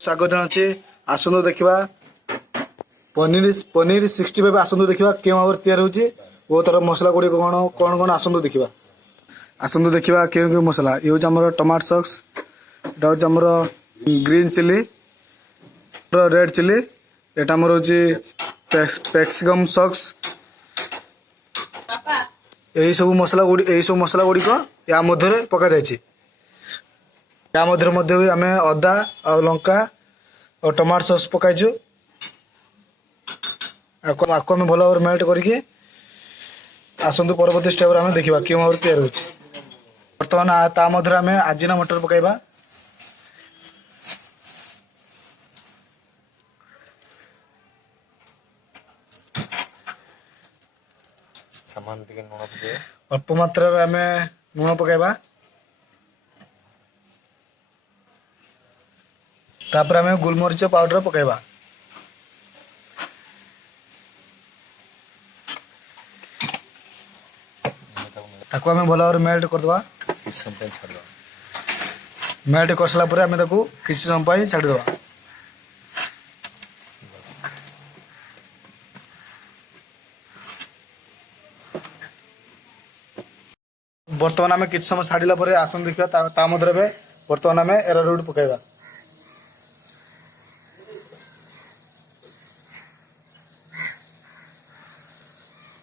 स्वागत जनाची आसनु देखिबा पनीर 65 आसनु देखिबा के भाव तैयार होची ओ तर मसला गुडी कोन आसनु देखिबा के मसला ये होच हमर टमाटो सॉस एटा होच हमर ग्रीन चिली रेड चिली एटा हमर होची पैक्सिकम सॉस यही सब मसला गुडी को या मध्य पका जायछि या मध्य भी आम अदा और लंका और टमाटो सॉस पकाइछु आपको आम भल भाव मेल्ट करके आसतु परवर्ती स्टेप आम देखा क्यों भाव तैयार हो बर्तमान ता मध्य आम आजिना मटर पकाइबा अल्प मात्रा आम लुण पकाइबा तापर आम गोलमरीच पाउडर पकाइबा ताको आम भल भाव मेल्ट करदे मेल्ट कर सारा पर आम किसी समय छाड़ीदे बर्तमान आम किसी समय छाड़ा पर आसन देखा मध्य बर्तमान आम एरारूट पकाइबा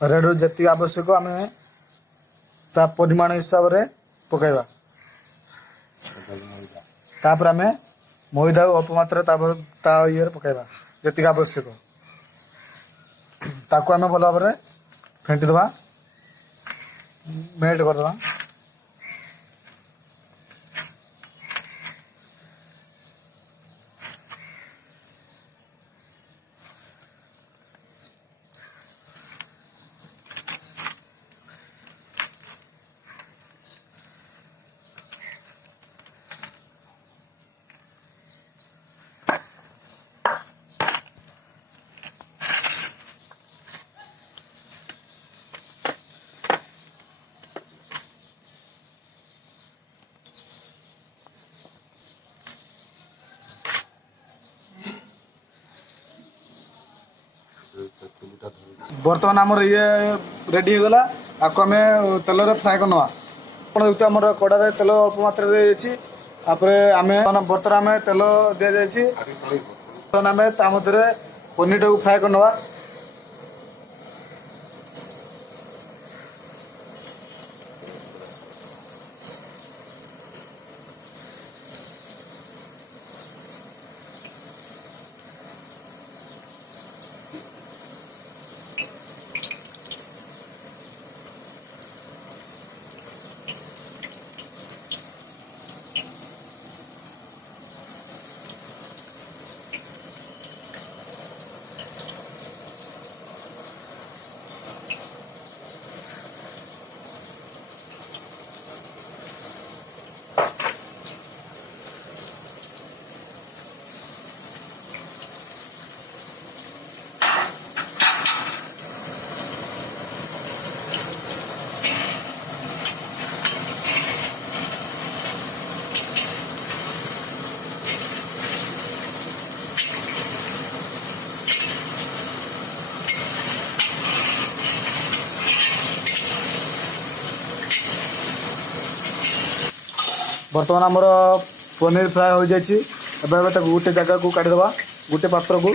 रेड जी आवश्यक आम ता परिमाण हिसाब से पकाइबा तापर आम मैदा अल्प मात्रा ता ये पकाइबा जी आवश्यक ताको आम भल भाव फेंटी दबा मेल्ट करदबा बर्तमान आमर ये रेडी हो गला आपको आम तेल फ्राए करनवा आम कड़ारे तेल अल्प मात्रा आम बर्तमान आम तेल दि जाए आम ता मध्य पनीर टाक फ्राए करनवा बर्तमान आमर पनीर फ्राए हो जाए गोटे जगह को काढ़ीदे गोटे पात्र को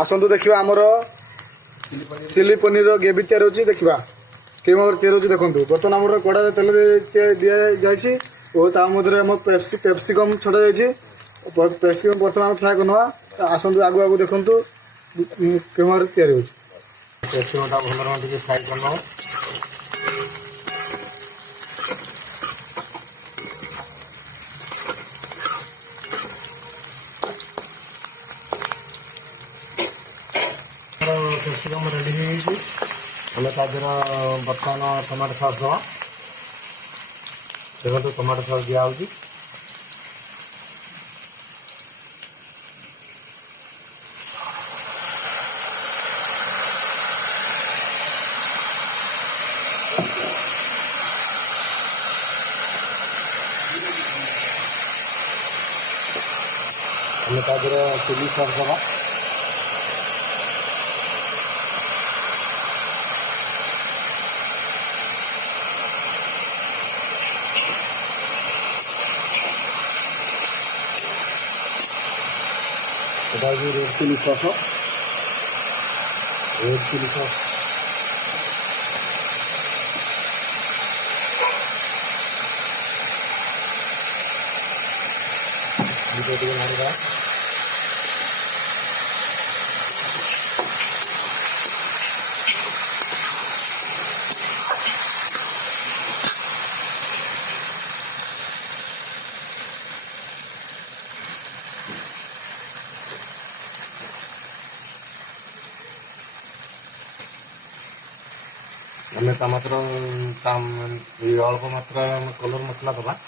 आसतु देखा आमर चिली पनीर ग्रेवी तैयार होची देखा के भाव तैयार होची देखो बर्तमान आमर कड़ारे तेल दि जाम पेप्सिकम छड़ा जाइए पेप्सिकम बर्तमान फ्राए करनवा आसतु आगु आगु देखु के भाव तैयार होची पेप्सिकम भल फ्राए करनवा कैप्सिकम रेडी हो ଆମେ ତା ଦେହରେ ବର୍ତ୍ତମାନ ଟମାଟୋ ସସ୍ ଦେବା। ଦେଖନ୍ତୁ ଟମାଟୋ ସସ୍ ଦିଆହେଉଛି। ଆମେ ତା ଦେହରେ ଚିଲି ସସ୍ ଦେବା। এটা হচ্ছে red chilli sauce. Red chilli sauce দিকে নাড়িয়ে দেওয়া। ଆମେ ତା ମାତ୍ର ଅଳ୍ପ ମାତ୍ରା କଲର୍ ମସଲା ଦେବା।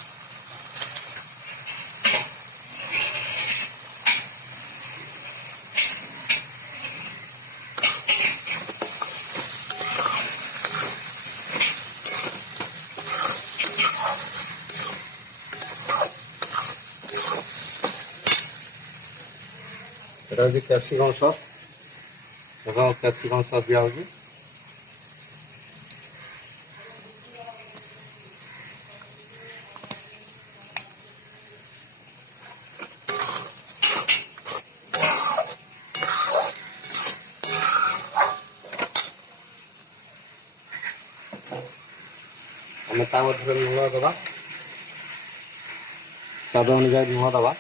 এটা হচ্ছে ক্যাপসিকম সস। এবং ক্যাপসিকম সস দেওয়া হচ্ছে। ଆମେ ତା ମଧ୍ୟରେ ଲୁଣ ଦେବା। ସ୍ୱାଦ ଅନୁଯାୟୀ ଲୁଣ ଦେବା।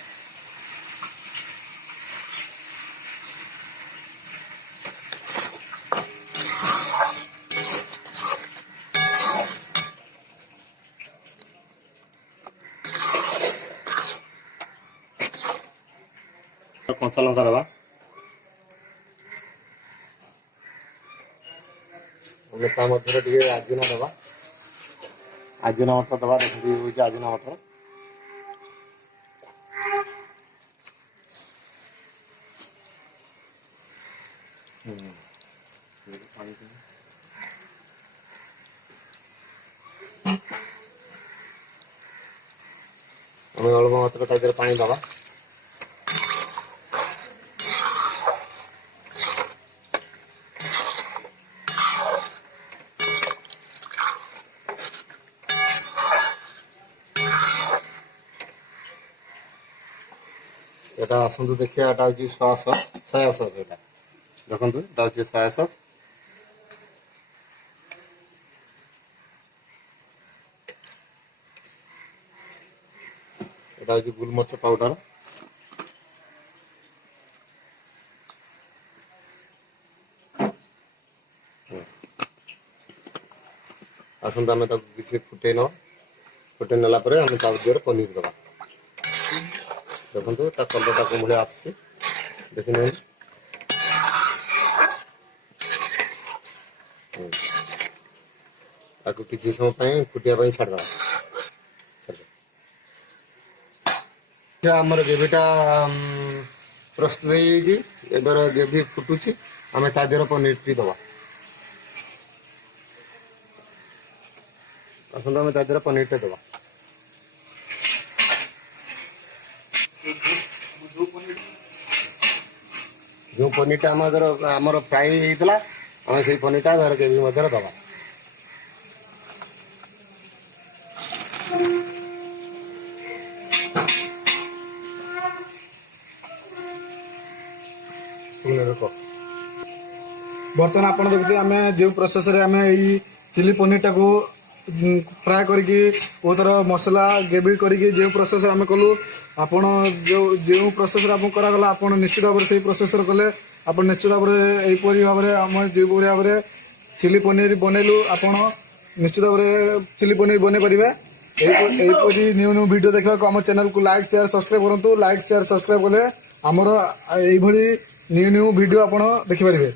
କଞ୍ଚା ଲଙ୍କା ଦେବା। ଆମେ ତା ମଧ୍ୟରେ ଟିକେ ଆଜିନା ଦେବା। ଆଜିନା ମଟର ଦେବା। ଦେଖନ୍ତୁ ହେଉଛି ଆଜିନା ମଟର। ଆମେ ଅଳ୍ପ ମାତ୍ରା ତା ଦେହରେ ପାଣି ଦେବା। এটা ଆସନ୍ତୁ ଦେଖିବା। ଏଟା ହେଉଛି ସୋୟା ସସ୍। ଏଟା ଦେଖନ୍ତୁ ଏଟା ହେଉଛି ସୋୟା ସସ୍। এটা ହେଉଛି ଗୋଲମରିଚ ପାଉଡର। ଆସନ୍ତୁ ଆମେ ତାକୁ କିଛି ଫୁଟେଇ ନେବା। ଫୁଟେଇ ନେଲା ପରେ ଆମେ ତା ଦେହରେ ପନିର ଦେବା। ଦେଖନ୍ତୁ ତା କଲରଟା କୋଉ ଭଳିଆ ଆସୁଛି ଦେଖିନିଅନ୍ତୁ। ତାକୁ କିଛି ସମୟ ପାଇଁ ଫୁଟିବା ପାଇଁ ଛାଡ଼ିଦେବା। ଆମର ଗ୍ରେଭିଟା ପ୍ରସ୍ତୁତ ହେଇଯାଇଛି। ଏବାର ଗ୍ରେଭି ଫୁଟୁଛି। ଆମେ ତା ଦେହରେ ପନିରଟି ଦେବା। ଆସନ୍ତୁ ଆମେ ତା ଦେହରେ ପନିରଟା ଦେବା। ଯେଉଁ ପନିରଟା ଆମର ଫ୍ରାଏ ହେଇଥିଲା ଆମେ ସେଇ ପନିରଟା ଏବାର ଗ୍ରେଭି ମଧ୍ୟରେ ଦେବା। ବର୍ତ୍ତମାନ ଆପଣ ଦେଖୁଥିବେ ଆମେ ଯେଉଁ ପ୍ରୋସେସରେ ଆମେ ଏଇ ଚିଲି ପନିରଟାକୁ ଫ୍ରାଏ କରିକି ବହୁତର ମସଲା ଗ୍ରେଭି କରିକି ଯେଉଁ ପ୍ରୋସେସରେ ଆମେ କଲୁ, ଆପଣ ଯେଉଁ ପ୍ରୋସେସରେ ଆପଣଙ୍କୁ କରାଗଲା ଆପଣ ନିଶ୍ଚିତ ଭାବରେ ସେଇ ପ୍ରୋସେସରେ କଲେ ଆପଣ ନିଶ୍ଚିତ ଭାବରେ ଏହିପରି ଭାବରେ ଆମେ ଯେଉଁପରି ଭାବରେ ଚିଲି ପନିର ବନେଇଲୁ ଆପଣ ନିଶ୍ଚିତ ଭାବରେ ଚିଲି ପନିର ବନେଇ ପାରିବେ। ଏହିପରି ନ୍ୟୁ ଭିଡ଼ିଓ ଦେଖିବାକୁ ଆମ ଚ୍ୟାନେଲକୁ ଲାଇକ୍ ସେୟାର ସବସ୍କ୍ରାଇବ୍ କରନ୍ତୁ। ଲାଇକ୍ ସେୟାର ସବସ୍କ୍ରାଇବ୍ କଲେ ଆମର ଏଇଭଳି ନ୍ୟୁ ଭିଡ଼ିଓ ଆପଣ ଦେଖିପାରିବେ।